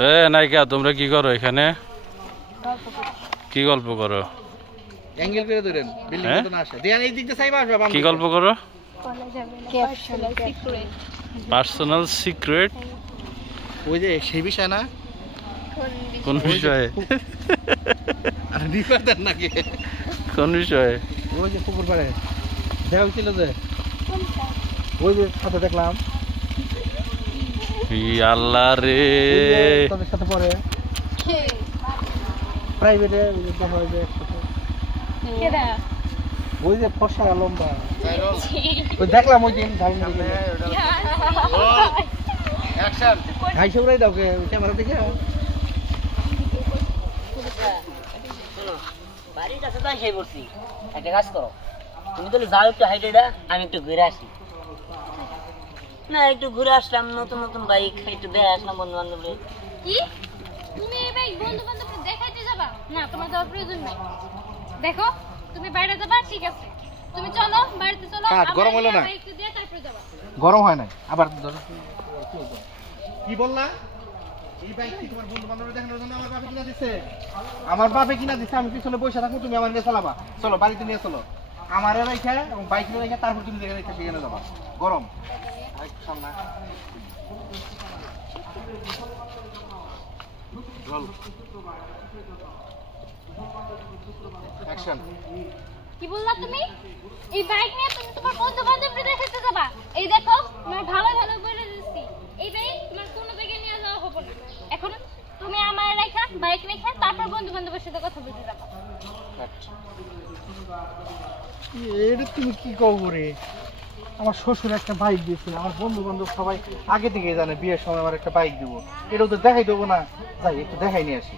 এ নায়িকা তোমরা কি করো এখানে? কি গল্প করো? অ্যাঙ্গেল করে ধরেন বিল্ডিং তো না আসে দেন এই দিক দিয়ে সাইবা আসবে কি গল্প করো? Personal secret. ওই যে সেই বিষয় না? কোন বিষয়ে? আর নিপাতেন নাকি? কোন বিষয়ে? ওই যে পুকুর পাড়ে দেখা হয়েছিল যে ওই যে সাথে দেখলাম আল্লাহ রে তাদের সাথে পরে প্রাইভেটে দেখা হয় যে ওই যে ফর্সা লম্বা ওই দেখলাম ওই দিন ঘাইসে দাও কে ক্যামেরা দেখে বাড়ির কাছে তো এসে পড়ছি। একটা কাজ করো, তুমি তাহলে যাও একটু হাইটেডা, আমি একটু ঘুরে আসি। না একটু ঘুরে আসলাম, নতুন নতুন বাইক একটু দেখে আসলাম বন্ধু বান্ধবদের। কি তুমি এই বাইক বন্ধু বান্ধবদের দেখাইতে যাবা? না, তোমার যাওয়ার প্রয়োজন নাই। দেখো তুমি বাইরে যাবা, ঠিক আছে, তুমি চলো বাড়িতে চলো। গরম হলো না? একটু দিয়ে তারপরে যাবা। গরম হয় না আবার কি বললা? এই বাইক কি তোমার বন্ধু বান্ধবরা দেখানোর জন্য আমার বাপে কিনা দিছে? আমার বাপে কিনা দিছে, আমি পিছনে বসে থাকবো, তুমি আমার নিয়ে চালাবা। চলো বাড়িতে নিয়ে চলো, আমার রেখে এবং বাইক নিয়ে রেখে তারপর তুমি যেখানে রেখে সেখানে যাবা। গরম সামনে অ্যাকশন। কি বললা তুমি? এই বাইক নিয়ে তুমি তোমার বন্ধু বান্ধবদের দেখাইতে যাবা? এই দেখো তোমার ভালো ভালো বলে দিচ্ছি, এই বাইক তোমার কোনো জায়গায় নিয়ে যাওয়া হবে না। এখন তুমি আমার রেখা বাইক রেখে তারপর বন্ধু বান্ধবের সাথে কথা বলতে যাবা। এটা তুমি কি কও রে? আমার শ্বশুর একটা বাইক দিয়েছে, আমার বন্ধু বান্ধব সবাই আগে থেকে জানে বিয়ের সময় আমার একটা বাইক দিব, এটাও তো দেখাই দেবো না। যাই একটু দেখাই নিয়ে আসি।